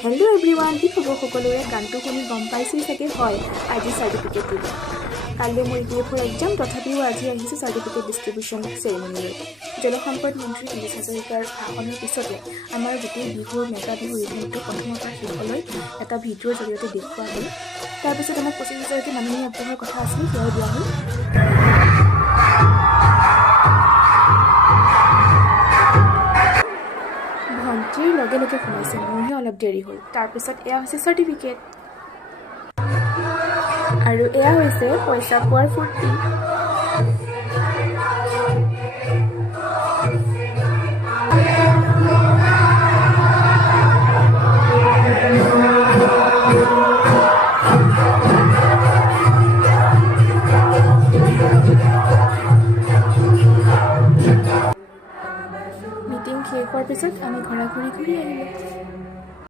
Hello' everyone, কি খবৰ সকলোৰে? গানটো শুনি গম পাইছেই চাগে, হয় আজি চাৰ্টিফিকেট দিব। কাইলৈ মোৰ EPF-ৰ এক্সাম, তথাপিও আজি আহিছোঁ চাৰ্টিফিকেট ডিষ্ট্ৰিবিউশ্যন চেৰিমনীলৈ। জলসম্পদ মন্ত্ৰী পীযুষ হাজৰিকাৰ ভাষণৰ পিছতে আমাৰ গোটেই বিহুৰ মেগা বিহুৰ ইভেণ্টটো প্ৰথমৰ পৰা শেষলৈ এটা ভিডিঅ'ৰ জৰিয়তে দেখুওৱা হ'ল। তাৰপিছত আমাক 25,000কে মাননী আগবঢ়োৱাৰ কথা আছিল, সেয়াও দিয়া হ'ল। ভণ্টিৰ লগে লগে শুনাইছে, মোৰহে অলপ দেৰি হ'ল। তাৰপিছত এয়া হৈছে চাৰ্টিফিকেট আৰু এয়া হৈছে পইচা পোৱাৰ ফূৰ্তি। মিটিং শেষ হোৱাৰ পিছত আমি ঘূৰি আহিলোঁ।